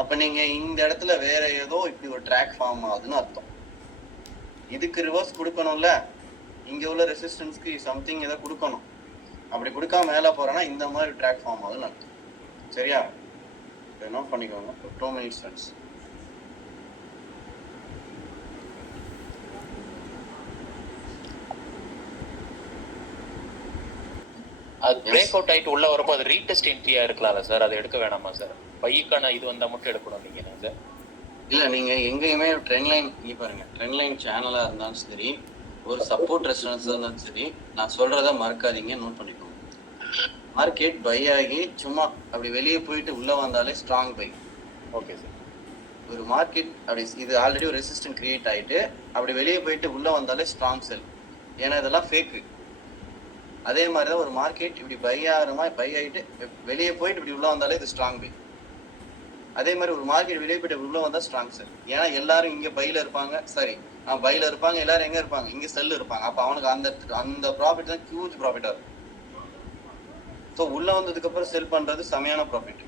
அப்ப நீங்க இந்த இடத்துல வேற ஏதோ இப்படி ஒரு ட்ராக் ஃபார்ம் ஆகுதுன்னு அர்த்தம். இதுக்கு ரிவர்ஸ் கொடுக்கணும்ல, இங்க உள்ள ரெசிஸ்டன்ஸ்க்கு சம்திங் ஏதோ கொடுக்கணும். அப்படி கொடுக்காம மேல போறேன்னா இந்த மாதிரி ட்ராக் ஃபார்ம் ஆகுதுன்னு அர்த்தம். சரியா? என்ன பண்ணிக்கோங்க, 2 minutes friends. அது பிரேக் அவுட் ஆயிட்டு உள்ள வரப்போ அது ரீடெஸ்ட் என்ட்ரியா இருக்கலாம்ல சார்? அதை எடுக்க வேணாமா சார்? பைக்கான இது வந்தா மட்டும் எடுக்கணும் நீங்க சார்? இல்ல, நீங்க எங்கேயுமே ட்ரெண்ட் லைன் இங்க பாருங்க, ட்ரெண்ட் லைன் சேனலா இருந்தாலும் சரி, ஒரு சப்போர்ட் ரெஸ்டாரன்ஸ் இருந்தாலும் சரி, நான் சொல்றத மறக்காதீங்க, நோட் பண்ணிக்கோங்க. மார்க்கெட் பை ஆகி சும்மா அப்படி வெளியே போயிட்டு உள்ள வந்தாலே ஸ்ட்ராங் பை. Okay sir. ஒரு மார்க்கெட் அப்படி இது ஆல்ரெடி ஒரு ரெசிஸ்டன்ட் கிரியேட் ஆயிட்டு அப்படி வெளியே போயிட்டு உள்ள வந்தாலே ஸ்ட்ராங் செல். ஏன்னா இதெல்லாம் ஃபேக்கு. அதே மாதிரி தான் ஒரு மார்க்கெட் இப்படி பை ஆகிற மாதிரி பை ஆகிட்டு வெளியே போயிட்டு இப்படி உள்ள வந்தாலே இது ஸ்ட்ராங் பை. அதே மாதிரி ஒரு மார்க்கெட் வெளியே போயிட்டு உள்ள வந்தா ஸ்ட்ராங் செல். ஏன்னா எல்லாரும் இங்க பைல இருப்பாங்க, சரி பைல இருப்பாங்க, எல்லாரும் எங்க இருப்பாங்க, இங்க செல் இருப்பாங்க. அப்ப அவனுக்கு அந்த ப்ராஃபிட் தான் ஹியூஜ் ப்ராஃபிட்டா இருக்கும். ஸோ உள்ள வந்ததுக்கு அப்புறம் செல் பண்றது செமையான ப்ராஃபிட்.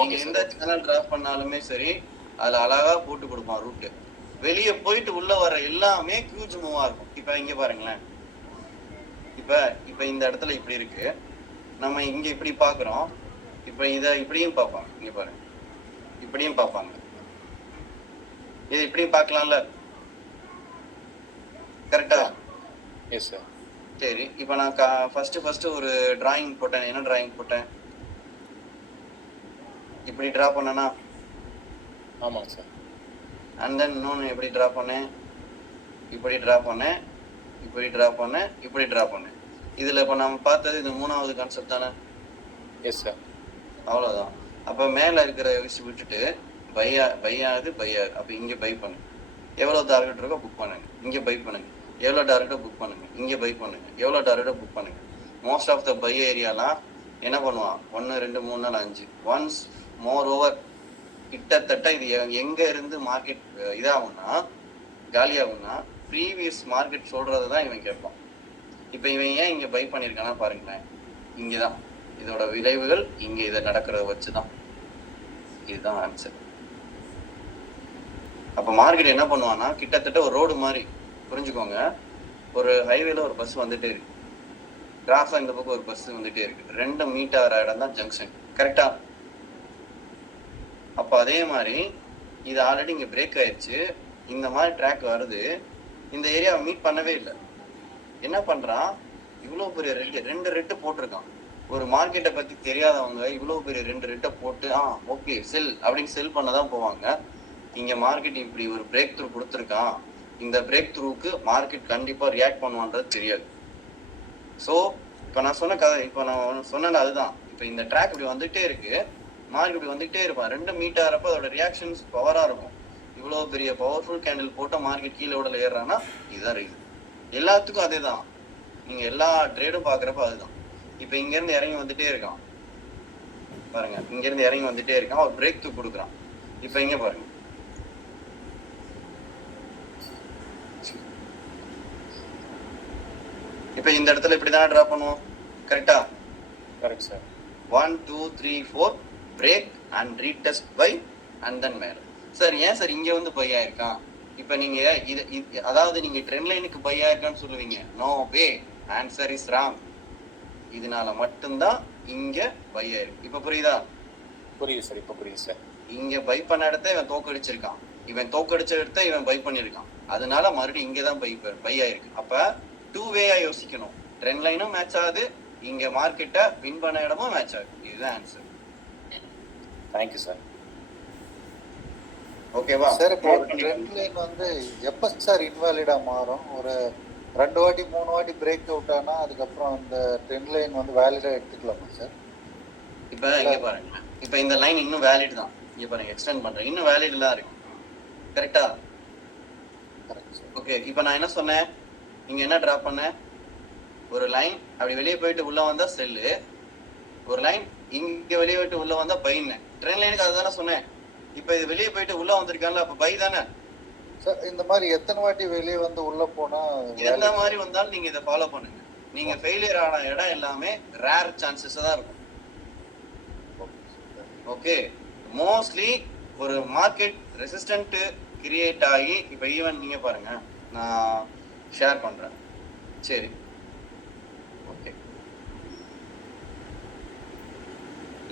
நீங்க எந்த சேனல் டிராப் பண்ணாலுமே சரி, அதுல அழகா போட்டு கொடுப்பான் ரூட். வெளியே போயிட்டு உள்ள வர எல்லாமே ஹியூஜ் மூவா இருக்கும். இப்ப இங்க பாருங்களேன், இப்ப இந்த இடத்துல இப்படி இருக்கு, நம்ம இங்க இப்படி பாக்குறோம். இப்ப இத இப்படியும் பார்ப்பாங்க, இங்க பாருங்க, இப்படியும் பார்ப்பாங்க, இது இப்படியும் பார்க்கலாம்ல, கரெக்டா? Yes sir. சரி, இப்ப நான் ஃபர்ஸ்ட் ஒரு டிராயிங் போட்டேன். என்ன டிராயிங் போட்டேன்? இப்படி டிரா பண்ணனா? ஆமாங்க சார். அண்ட் தென் இன்னொன்னு எப்படி டிரா பண்ணேன்? இப்படி டிரா பண்ணேன், இப்படி டிரா பண்ணேன், இப்படி டிரா பண்ணேன். இதுல இப்ப நம்ம பார்த்தது இது மூணாவது கான்செப்ட் தானே? Yes sir. அவ்வளவுதான். அப்ப மேல இருக்கிற விஷயம் விட்டுட்டு பை ஆகுது. அப்ப இங்க பை பண்ணுங்க. எவ்வளவு டார்கெட் இருக்கோ புக் பண்ணுங்க, இங்க பை பண்ணுங்க. எவ்வளவு டார்கெட்டோ புக் பண்ணுங்க, இங்க பை பண்ணுங்க. எவ்வளவு டார்கெட்டோ புக் பண்ணுங்க. மோஸ்ட் ஆஃப் த பை ஏரியாலாம் என்ன பண்ணுவான், 1 2 3 4 5 ஒன்ஸ் மோர் ஓவர். கிட்டத்தட்ட இது எங்க இருந்து மார்க்கெட் இதாகும்னா, காலியாகும்னா ப்ரீவியஸ் மார்க்கெட் சொல்றதுதான் இவன் கேட்பான். இப்ப இவன் ஏன் இங்க பை பண்ணிருக்கானா பாருங்களேன். இங்கதான் இதோட விளைவுகள், இங்க இதை நடக்கிறத வச்சுதான். இதுதான் ஆன்சர். அப்ப மார்க்கெட் என்ன பண்ணுவான்னா, கிட்டத்தட்ட ஒரு ரோடு மாதிரி புரிஞ்சுக்கோங்க. ஒரு ஹைவேல ஒரு பஸ் வந்துட்டே இருக்கு, கிராஸா இந்த பக்கம் ஒரு பஸ் வந்துட்டே இருக்கு. 2 மீட் ஆகிற இடம் தான் ஜங்ஷன், கரெக்டா? அப்ப அதே மாதிரி இது ஆல்ரெடி இங்க பிரேக் ஆயிடுச்சு. இந்த மாதிரி ட்ராக் வருது, இந்த ஏரியாவை மீட் பண்ணவே இல்லை. என்ன பண்றான், இவ்வளவு பெரிய ரெண்டு ரெட்டு போட்டிருக்கான். ஒரு மார்க்கெட்டை பத்தி தெரியாதவங்க இவ்வளவு பெரிய 2 ரெட்டை போட்டு ஓகே செல் அப்படின்னு செல் பண்ணதான் போவாங்க. இங்க மார்க்கெட் இப்படி ஒரு பிரேக் த்ரூ கொடுத்துருக்கான், இந்த பிரேக் த்ரூக்கு மார்க்கெட் கண்டிப்பா ரியாக்ட் பண்ணுவான்றது தெரியாது. ஸோ இப்போ நான் சொன்ன கதை, இப்போ நான் சொன்னது அதுதான். இப்போ இந்த ட்ராக் இப்படி வந்துட்டே இருக்கு, மார்க்கெட் இப்படி வந்துகிட்டே இருப்பான். 2 மீட் ஆகிறப்ப அதோட ரியாக்ஷன்ஸ் பவரா இருக்கும். இவ்வளவு பெரிய பவர்ஃபுல் கேண்டில் போட்ட மார்க்கெட் கீழே உடல ஏறானா இதுதான் ரீசன். எல்லாத்துக்கும் அதே தான். நீங்க எல்லா ட்ரேடும் பாக்குறப்ப அதுதான். இப்ப இங்க இருந்து இறங்கி வந்துட்டே இருக்கான் பாருங்க, இங்க இருந்து இறங்கி வந்துட்டே இருக்கான், ஒரு பிரேக் த்ரூ கொடுக்குறான். இப்ப இங்க பாருங்க, இப்ப இந்த இடத்துல இப்படிதான் டிரா பண்ணுவோம், கரெக்டா? Correct sir. 1 2 3 4 break and retest buy and then மேல. சார் ஏன் சார் இங்க வந்து பை ஆயிருக்கான்? இப்ப நீங்க அதாவது நீங்க ட்ரெண்ட் லைனுக்கு பை ஆயிருக்கான்னு சொல்லுவீங்க. No way, answer is wrong. இதனால மட்டும்தான் இங்க பை ஆயிருக்கு. இப்ப புரியுதா? புரியுது சார், இப்ப புரியுது சார். இங்க பை பண்ண இடத்த இவன் தோக்கடிச்சிருக்கான், இவன் தோக்கடிச்ச இடத்த இவன் பை பண்ணிருக்கான், அதனால மறுபடியும் இங்கதான் பை ஆயிருக்கு. அப்ப 2 வேயா யோசிக்கணும். ட்ரெண்ட் லைனும் மேட்ச் ஆகுது, இங்க மார்க்கெட்டை வின் பண்ண இடமும் மேட்ச் ஆகுது. இதுதான் ஆன்சர். Thank you sir. ஓகேவா சார்? இப்போ ட்ரெண்ட் லைன் வந்து எப்போ சார் இன்வாலிடா மாறும்? ஒரு 2 வாட்டி 3 வாட்டி பிரேக் அவுட் ஆனா அதுக்கப்புறம் அந்த ட்ரெண்ட் லைன் வந்து வேலிடா எடுத்துக்கலாமா சார்? இப்ப இங்க பாருங்க, இப்ப இந்த லைன் இன்னும் வேலிட் தான். இங்க பாருங்க, எக்ஸ்டெண்ட் பண்றேன், இன்னும் வேலிட் தான் இருக்கு. கரெக்டா? ஓகே. இப்ப நான் என்ன சொன்னேன், இங்க என்ன டிரா பண்ணேன், ஒரு லைன் அப்படி வெளியே போயிட்டு உள்ள வந்தா செல்லு, ஒரு லைன் இங்க வெளியே போயிட்டு உள்ள வந்தா பைன்னு. ட்ரெண்ட் லைனுக்கு அதுதானே சொன்னேன். இப்ப இது வெளியே போயிட்டு உள்ள வந்திருக்கான்ல, அப்ப பை தானே சார்? இந்த மாதிரி எத்தனை வாட்டி வெளியே வந்து உள்ள போனா எந்த மாதிரி வந்தாலும் நீங்க இதை ஃபாலோ பண்ணுங்க. நீங்க ஃபெயிலியர் ஆன இடம் எல்லாமே ரேர் சான்சஸ் தான் இருக்கும். ஓகே. மோஸ்ட்லி ஒரு மார்க்கெட் ரெசிஸ்டன்ட் கிரியேட் ஆகி, இப்ப ஈவன் நீங்க பாருங்க, நான் ஷேர் பண்றேன். சரி, ஓகே.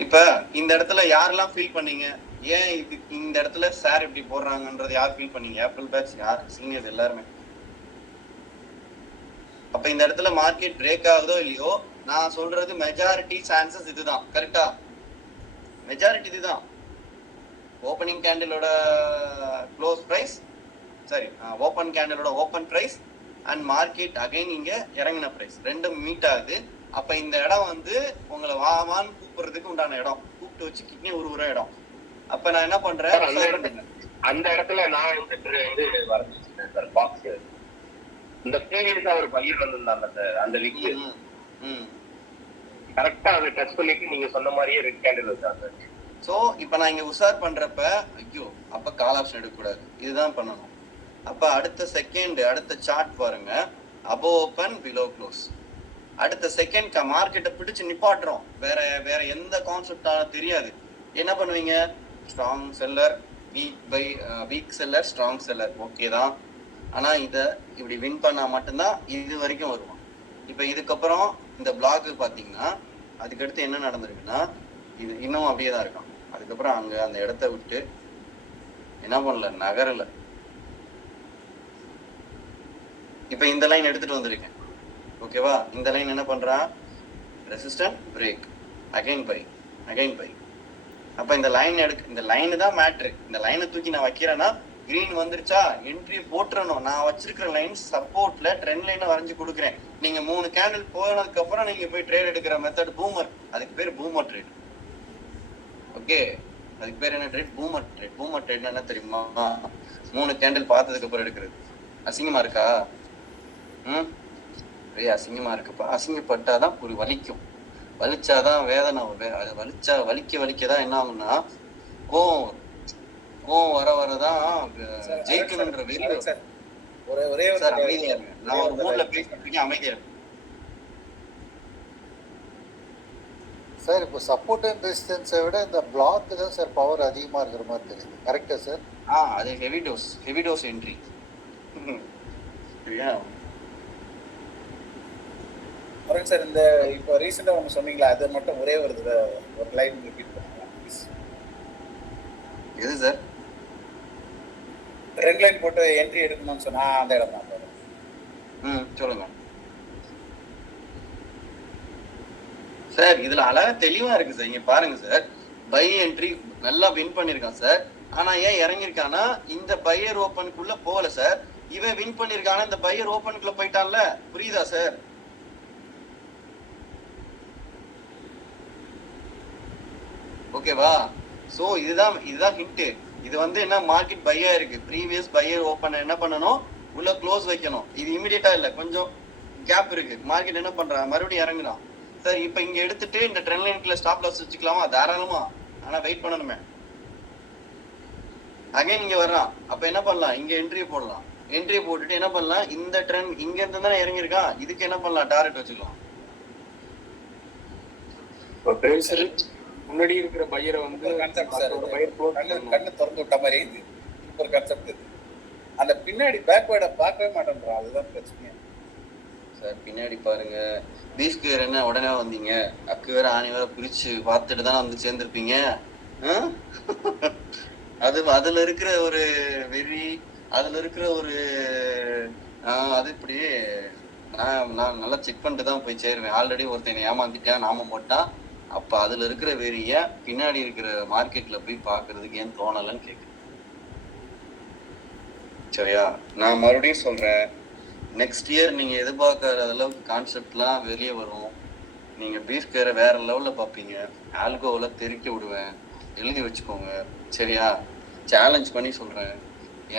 இப்ப இந்த இடத்துல யாரெல்லாம் ஃபீல் பண்ணீங்க, ஏன் இது இந்த இடத்துல சார் இப்படி போடுறாங்கன்றது யார் ஃபீல் பண்ணீங்க? ஆப்பிள் பேட்ச் யார், சீனியர்ஸ் எல்லாருமே. அப்ப இந்த இடத்துல மார்க்கெட் பிரேக் ஆகுதோ இல்லையோ, நான் சொல்றது மெஜாரிட்டி சான்சஸ் இதுதான். கரெக்டா? மெஜாரிட்டி இதுதான். ஓப்பனிங் கேண்டிலோட க்ளோஸ் பிரைஸ், சரி, ஓப்பன் கேண்டிலோட open price and market again இங்க இறங்கின பிரைஸ் ரெண்டும் மீட் ஆகுது. அப்ப இந்த இடம் வந்து உங்களை வாமான்னு கூப்பிடுறதுக்கு உண்டான இடம், கூப்பிட்டு வச்சு கிட்னி உருவுற இடம். அப்ப நான் என்ன பண்றேன், அந்த இடத்துல நான் வந்து வரைஞ்சிருக்கேன் சார் பாக்ஸ். இந்த ப்ரீவியஸா ஒரு பையன் வந்திருந்தாங்க அந்த வீக், கரெக்டா அதை டச் பண்ணிட்டு நீங்க சொன்ன மாதிரியே ரெட் கேண்டில் வச்சாங்க. சோ இப்ப நான் இங்க உஷார் பண்றப்ப ஐயோ, அப்ப கால் ஆப்ஷன் எடுக்க கூடாது, இதுதான் பண்ணணும். அப்ப அடுத்த செகண்ட் அடுத்த சார்ட் பாருங்க, அபோவ் ஓபன் பிலோ க்ளோஸ். அடுத்த செகண்ட் மார்க்கெட்டை பிடிச்சு நிப்பாட்டுறோம். வேற எந்த கான்செப்டான தெரியாது. என்ன பண்ணுவீங்க, strong seller, week seller, strong seller, okay தான். ஆனா இத இப்படி வின் பண்ணா மட்டும்தான் இது வரைக்கும் வருவோம். இப்ப இதுக்கப்புறம் இந்த பிளாக் பாத்தீங்கன்னா அதுக்கடுத்து என்ன நடந்திருக்குன்னா, இது இன்னும் அப்படியே தான் இருக்கும். அதுக்கப்புறம் அங்க அந்த இடத்த விட்டு என்ன பண்ணல, நகரல. இப்ப இந்த லைன் எடுத்துட்டு வந்திருக்கேன், ஓகேவா? இந்த லைன் என்ன பண்றான், resistant break, again buy, again buy. அப்ப இந்த லைன் இந்த லைன் தான் மேட்ரு. இந்த லைனை தூக்கி நான் வைக்கிறேன்னா கிரீன் வந்துருச்சா, என்ட்ரி போட்டுறணும். நான் வச்சிருக்கிற லைன் சப்போர்ட்ல ட்ரெண்ட் லைனை வரைஞ்சு கொடுக்குறேன். நீங்க 3 கேண்டில் போனதுக்கு அப்புறம் நீங்க போய் ட்ரேட் எடுக்கிற மெத்தட் பூமர். அதுக்கு பேர் பூமர் ட்ரேட். ஓகே, அதுக்கு பேர் என்ன ட்ரேட், பூமர் ட்ரேட். பூமர் ட்ரேட்னா என்ன தெரியுமா, 3 கேண்டில் பார்த்ததுக்கு அப்புறம் எடுக்கிறது. அசிங்கமா இருக்கா? அசிங்கமா இருக்குப்பா. அசிங்கப்பட்டாதான் ஒரு வலிக்கும், வலிச்சாதான் வேதனை. அதை வலிக்கதான் என்ன ஆகும்னா, கோவம் வரதான் ஜெயிக்கணும்ன்ற வெறி. ஒரே சார் அமைதியா இருங்க, நான் ஒரு மூட்ல பேசிட்டு இருக்கேன், அமைதியா இருக்கு சார். இப்போ சப்போர்ட் அண்ட் ரெசிஸ்டன்ஸை விட இந்த பிளாக் தான் சார் பவர் அதிகமா இருக்கிற மாதிரி தெரியுது. கரெக்டா சார்? அது ஹெவி டோஸ் என்ட்ரி. சரியா சார்? இந்த இப்போ ரீசெண்டா ஒன்று சொன்னீங்களா, அது மட்டும் ஒரே ஒரு லைன் ரிப்பீட் பண்ணுங்க ப்ளீஸ். எது சார்? ரெட் லைன் போட்டு என்ட்ரி எடுக்கணும்னு சொன்னா அந்த இடம் தான். சொல்லுங்க சார். இதுல அழகா தெளிவா இருக்கு சார். இங்க பாருங்க சார், பை என்ட்ரி நல்லா வின் பண்ணிருக்கான் சார். ஆனா ஏன் இறங்கிருக்கானா, இந்த பையர் ஓப்பனுக்குள்ள போகல சார். இவன் வின் பண்ணிருக்கானா, இந்த பையர் ஓப்பனுக்குள்ள போயிட்டான்ல. புரியுதா சார்? ஓகேவா? சோ இதுதான் ஹிண்ட். இது வந்து என்ன, மார்க்கெட் பையா இருக்கு, ப்ரீவியஸ் பையர் ஓப்பன் என்ன பண்ணணும், உள்ள க்ளோஸ் வைக்கணும். இது இமிடியேட்டா இல்ல, கொஞ்சம் கேப் இருக்கு. மார்க்கெட் என்ன பண்றான், மறுபடியும் இறங்கலாம் சார். இப்ப இங்க எடுத்துட்டு இந்த ட்ரெண்ட் லைனுக்குள்ள ஸ்டாப் லாஸ் வச்சுக்கலாமா? தாராளமா. ஆனா வெயிட் பண்ணணுமே. அகைன் இங்க வர்றான், அப்ப என்ன பண்ணலாம், இங்க என்ட்ரி போடலாம். என்ட்ரி போட்டுட்டு என்ன பண்ணலாம், இந்த ட்ரெண்ட் இங்க இருந்து தானே இறங்கிருக்கான், இதுக்கு என்ன பண்ணலாம், டார்கெட் வச்சுக்கலாம். முன்னாடி இருக்கிற பையரை வந்து கண்ணு திறந்து விட்ட மாதிரி இது ஒரு கான்செப்ட். இது அந்த பின்னாடி பேக்வேர்டை பார்க்கவே மாட்டேன்றான், அதுதான் பிரச்சனை. சார் பின்னாடி பாருங்க. பீஸ்கேர் என்ன உடனே வந்தீங்க? அக்கு வேற ஆணி வேற பிரிச்சு பார்த்துட்டு தானே வந்து சேர்ந்துருப்பீங்க. அதுல இருக்கிற ஒரு வெறி, அதுல இருக்கிற ஒரு அது இப்படி நான் நல்லா செக் பண்ணிட்டு தான் போய் சேருவேன். ஆல்ரெடி ஒருத்தன் ஏமாந்துட்டேன், நாம போட்டான். அப்ப அதுல இருக்கிற வெறிய பின்னாடி இருக்கிற மார்க்கெட்ல போய் பாக்குறதுக்கு ஏன் தோணலன்னு கேக்குறேன். சரியா? நான் மறுபடியும் சொல்றேன், நெக்ஸ்ட் இயர் நீங்க எதிர்பார்க்காத அளவுக்கு கான்செப்ட்லாம் வெளியே வரும். நீங்க பீஸ்கேரை வேற லெவல்ல பார்ப்பீங்க. ஆல்கோவில் தெறிக்க விடுவேன், எழுதி வச்சுக்கோங்க. சரியா? சேலஞ்ச் பண்ணி சொல்றேன்.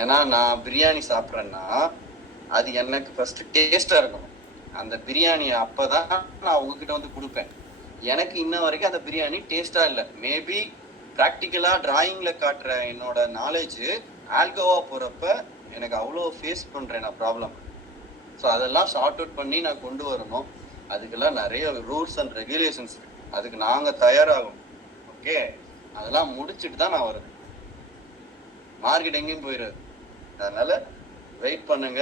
ஏன்னா நான் பிரியாணி சாப்பிட்றேன்னா அது எனக்கு ஃபர்ஸ்ட் டேஸ்டா இருக்கணும். அந்த பிரியாணி அப்பதான் நான் உங்ககிட்ட வந்து கொடுப்பேன். எனக்கு இன்ன வரைக்கும் அந்த பிரியாணி டேஸ்டா இல்லை. மேபி ப்ராக்டிக்கலா டிராயிங்ல காட்டுற என்னோட நாலேஜ் ஆல்கோவா போறப்ப எனக்கு அவ்வளோ ஃபேஸ் பண்றேன் நான் ப்ராப்ளம். ஸோ அதெல்லாம் ஷார்ட் அவுட் பண்ணி நான் கொண்டு வரணும். அதுக்கெல்லாம் நிறைய ரூல்ஸ் அண்ட் ரெகுலேஷன்ஸ் இருக்கு. அதுக்கு நாங்க தயாராகணும். ஓகே, அதெல்லாம் முடிச்சுட்டு தான் நான் வருவேன். மார்க்கெட் எங்கேயும் போயிடாது. அதனால வெயிட் பண்ணுங்க.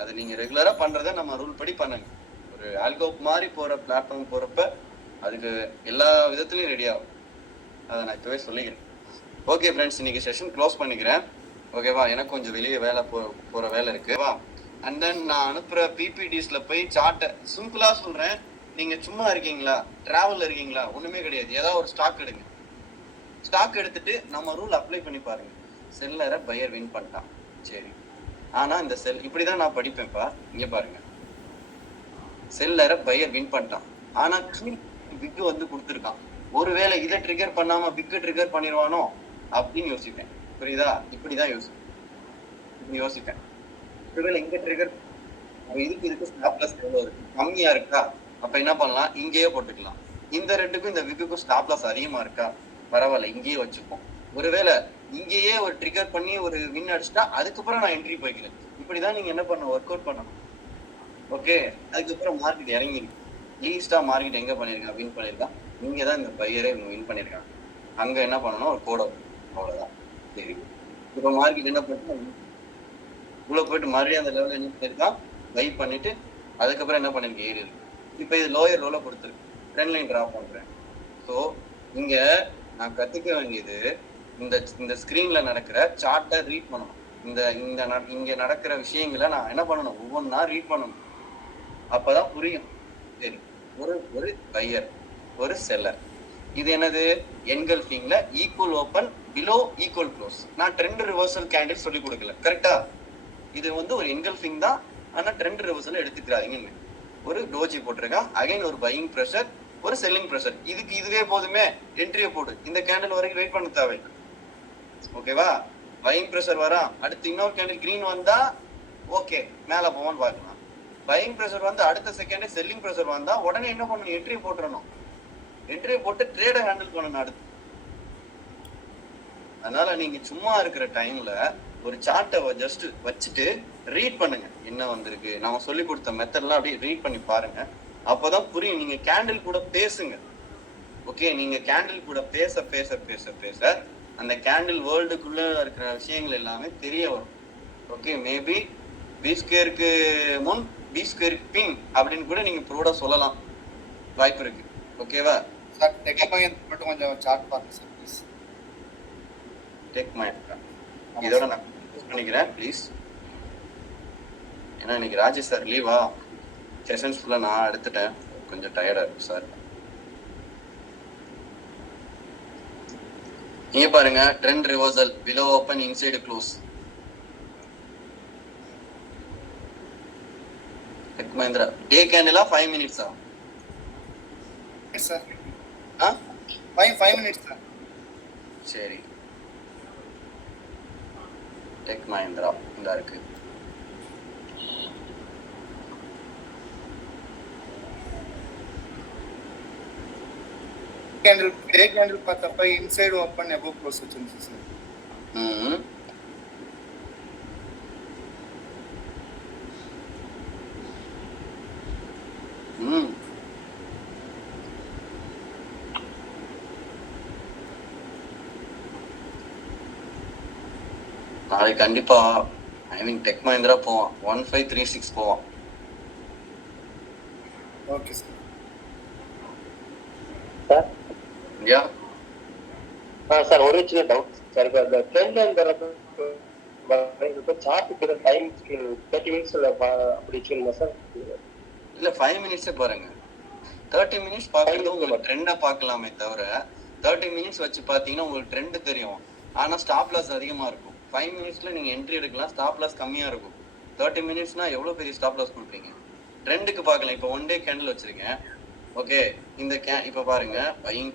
அது நீங்க ரெகுலரா பண்றதை நம்ம ரூல் படி பண்ணுங்க. ஒரு ஆல்கோப் மாதிரி போற பிளாட்ஃபார்ம் போறப்ப அதுக்கு எல்லா விதத்துலயும் ரெடி ஆகும். அதை நான் இப்பவே சொல்லிக்கிறேன். ஓகே ஃப்ரெண்ட்ஸ், இன்னைக்கு செஷன் க்ளோஸ் பண்ணிக்கிறேன். ஓகேவா? எனக்கு கொஞ்சம் வெளியே போற வேலை இருக்குவா. அண்ட் தென் நான் அனுப்புற பிபிடிஸ்ல போய் சார்ட்டை சிம்பிளா சொல்றேன். நீங்க சும்மா இருக்கீங்களா, டிராவல்ல இருக்கீங்களா, ஒண்ணுமே கிடையாது. ஏதாவது ஒரு ஸ்டாக் எடுங்க. ஸ்டாக் எடுத்துட்டு நம்ம ரூல் அப்ளை பண்ணி பாருங்க. செல்லரை பையர் வின் பண்ணிட்டான். சரி, ஆனா இந்த செல் இப்படிதான் நான் படிப்பேன்ப்பா. இங்க பாருங்க, செல்லரை பையர் வின் பண்ணிட்டான். ஆனா பிக்கு வந்து கொடுத்துருக்கான். ஒருவேளை இதை ட்ரிகர் பண்ணாம பிக்கு ட்ரிகர் பண்ணிடுவானோ அப்படின்னு யோசிப்பேன். புரியுதா? இப்படிதான் யோசிப்பேன். ஒருவேளை இங்க ட்ரிகர் இதுக்கு ஸ்டாப் லாஸ் எவ்வளவு இருக்கு, கம்மியா இருக்கா, அப்ப என்ன பண்ணலாம், இங்கேயே போட்டுக்கலாம். இந்த ரெண்டுக்கும் இந்த விக்குக்கும் ஸ்டாப் லாஸ் அதிகமா இருக்கா, பரவாயில்ல இங்கேயே வச்சுப்போம். ஒருவேளை இங்கேயே ஒரு ட்ரிகர் பண்ணி ஒரு வின் அடிச்சுட்டா அதுக்கப்புறம் நான் என்ட்ரி போய்க்கிறேன். இப்படிதான் நீங்க என்ன பண்ணணும், ஒர்க் அவுட் பண்ணணும். ஓகே, அதுக்கப்புறம் மார்க்கெட் இறங்கிருக்கு. லீஸ்டா மார்க்கெட் எங்க பண்ணிருக்கான், வின் பண்ணிருக்கான். இங்க தான் இந்த பையரே வின் பண்ணிருக்காங்க. அங்க என்ன பண்ணணும், ஒரு கோட, அவ்வளவுதான். சரி, இப்ப மார்க்கெட் என்ன பண்ணிட்டு உள்ள போயிட்டு மறுபடியும் அந்த லெவலில் என்ன பண்ணிருக்கான், பை பண்ணிட்டு அதுக்கப்புறம் என்ன பண்ணிருக்கு, ஏறி இருக்கு. இப்ப இது லோயர் லோல கொடுத்துருக்கு, ட்ரெண்ட் லைன் டிரா பண்றேன். ஸோ இங்க நான் கத்துக்க வேண்டியது இந்த ஸ்கிரீன்ல நடக்கிற சார்ட்டை ரீட் பண்ணணும். இங்க நடக்கிற விஷயங்களை நான் என்ன பண்ணணும், ஒவ்வொன்றா ரீட் பண்ணணும். அப்பதான் புரியும். சரி, ஒரு பையர், ஒரு செல்லர். இது என்னது, என்கல்ஃபிங்ல equal open, below equal close. நான் ட்ரெண்ட் ரிவர்சல் கேண்டில் சொல்லி கொடுக்கல, கரெக்டா? இது வந்து ஒரு என்கல்ஃபிங் தான், ஆனா ட்ரெண்ட் ரிவர்சல் எடுத்துக்கிறாங்க. ஒரு டோஜி போட்டிருக்கான், அகைன் ஒரு பையிங் ப்ரெஷர், ஒரு செல்லிங் ப்ரெஷர். இதுவே போதுமே, என்ட்ரியை போடு. இந்த கேண்டில் வரைக்கும் வெயிட் பண்ண தேவையில்லை. ஓகேவா? பையிங் ப்ரெஷர் வரா, அடுத்து இன்னொரு கேண்டில் கிரீன் வந்தா ஓகே, மேல போவான்னு பார்க்கலாம். பையிங் ப்ரெஷர் வந்து அடுத்த செகண்டே செல்லிங் ப்ரெஷர் வந்தா உடனே என்ன பண்ணணும், என்ட்ரி போட்டுறணும். என்ட்ரி போட்டு ட்ரேடை ஹேண்டில் பண்ணணும் அடுத்து. அதனால நீங்க சும்மா இருக்கிற டைம்ல ஒரு சார்ட்டை ஜஸ்ட் வச்சுட்டு ரீட் பண்ணுங்க, என்ன வந்திருக்கு. நாம சொல்லி கொடுத்த மெத்தட்லாம் அப்படியே ரீட் பண்ணி பாருங்க. அப்பதான் புரியும். நீங்க கேண்டில் கூட பேசுங்க. ஓகே, நீங்க கேண்டில் கூட பேச பேச பேச பேச அந்த கேண்டில் வேர்ல்டுக்குள்ள இருக்கிற விஷயங்கள் எல்லாமே தெரிய வரும். ஓகே, மேபி பீஸ்கேருக்கு முன் பீஸ்கேருக்கு பின் அப்படின்னு கூட நீங்க ப்ரூடா சொல்லலாம், வாய்ப்பு இருக்கு. ஓகேவா சார்? டெக் மைண்ட் மட்டும் கொஞ்சம் சார்ட் பாருங்க சார் ப்ளீஸ். டெக் மைண்ட் இதோட நான் பண்ணிக்கிறேன் ப்ளீஸ். ஏன்னா இன்னைக்கு ராஜேஷ் சார் லீவா, செஷன்ஸ் ஃபுல்லா நான் எடுத்துட்டேன், கொஞ்சம் டயர்டா இருக்கு சார். இங்க பாருங்க, trend reversal, below open, inside close. Tech Mahindra day கேண்டிலா 5 மினிட்ஸா சார்? 5 minutes sir. சரி, டெக் மஹிந்திரா இந்த இருக்கு. டே கேண்டில் பார்த்தப்ப இன்சைடு ஓப்பன் எபோவ் க்ளோஸ் வச்சிருந்துச்சு சார். நாளைக்கு கண்டிப்பா ஐ மீன் டெக் மஹிந்திரா போவான், 1536 போவான். Okay sir. Sir yeah sir ஒரு சின்ன டவுட் சார். இப்போ அந்த ட்ரெண்ட் லைன் தரப்பு சார்ட்டுக்கு டைம் 30 மினிட்ஸ்ல அப்படி வச்சுக்கணுமா சார்? இல்ல 5 மினிட்ஸே பாருங்க. 30 மினிட்ஸ் பார்க்கறது உங்களுக்கு ட்ரெண்டா பார்க்கலாமே தவிர 30 மினிட்ஸ் வச்சு பார்த்தீங்கன்னா உங்களுக்கு ட்ரெண்ட் தெரியும். ஆனா ஸ்டாப் லாஸ் அதிகமா இருக்கும். 5 மினிட்ஸ்ல நீங்க என்ட்ரி எடுக்கலாம், ஸ்டாப் லாஸ் கம்மியா இருக்கும். 30 மினிட்ஸ்னா எவ்வளவு பெரிய ஸ்டாப் லாஸ் கொடுப்பீங்க? ட்ரெண்டுக்கு பார்க்கலாம். இப்போ 1 டே கேண்டில் வச்சிருக்கேன். ஓகே, இந்த இப்போ பாருங்க, buying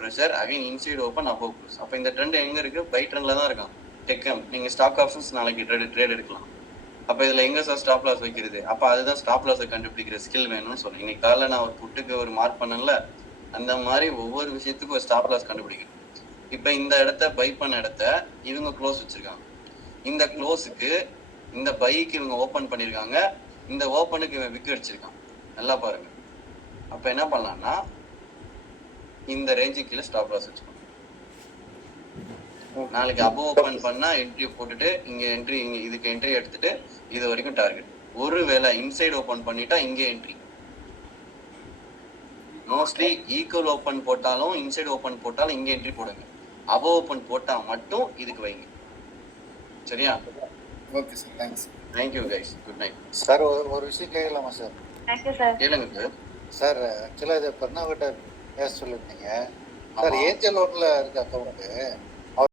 pressure again inside open above close. அப்போ இந்த ட்ரெண்ட் எங்க இருக்கு? பை ட்ரெண்ட்ல தான் இருக்கான். டெக்கம் நீங்க ஸ்டாக் ஆப்ஷன்ஸ் நாளைக்கு ட்ரேட் எடுக்கலாம். அப்போ இதுல எங்க சார் ஸ்டாப் லாஸ் வைக்கிறது? அப்போ அதுதான் ஸ்டாப் லாஸை கண்டுபிடிக்கிற ஸ்கில் வேணும்னு சொல்றேன். இன்னைக்கு காலைல நான் ஒரு புட்டுக்கு ஒரு மார்க் பண்ணல, அந்த மாதிரி ஒவ்வொரு விஷயத்துக்கும் ஒரு ஸ்டாப் லாஸ் கண்டுபிடிக்கணும். இப்போ இந்த இடத்த பை பண்ண இடத்த இவங்க க்ளோஸ் வச்சிருக்காங்க. இந்த க்ளோஸுக்கு இந்த பைக்கு இவங்க ஓப்பன் பண்ணியிருக்காங்க, இந்த ஓப்பனுக்கு இவன் விக் அடிச்சிருக்கான். நல்லா பாருங்க. அப்போ என்ன பண்ணலாம்னா இந்த ரேஞ்சுக்கு கீழே ஸ்டாப் லாஸ் வச்சுக்கணும். நாளைக்கு அபோவ் ஓப்பன் பண்ணா என்ட்ரி போட்டுட்டு இங்க என்ட்ரி, இதுக்கு என்ட்ரி எடுத்துட்டு இது வரைக்கும் டார்கெட். ஒருவேளை இன்சைட் ஓப்பன் பண்ணிட்டா இங்க என்ட்ரி. மோஸ்ட்லி ஈக்குவல் ஓப்பன் போட்டாலும் இன்சைட் ஓப்பன் போட்டாலும் இங்க என்ட்ரி போடுங்க. அபோவ் ஓப்பன் போட்டா மட்டும் இதுக்கு வைங்க. சரியா? Okay sir. Thanks. Thank you guys. Good night sir. ஒரு விஷயம் கேட்கலாமா சார்? கேளுங்க சார். சார் ஆக்சுவலாக இதை பெருனாகிட்ட பேச சொல்லியிருந்தீங்க சார். ஏஜிஎல் லோனில் இருக்க அக்கௌண்ட்டு